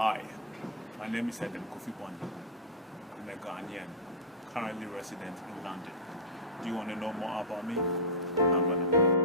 Hi, my name is Adam Kofi Bondi. I'm a Ghanaian, currently resident in London. Do you want to know more about me? I'm gonna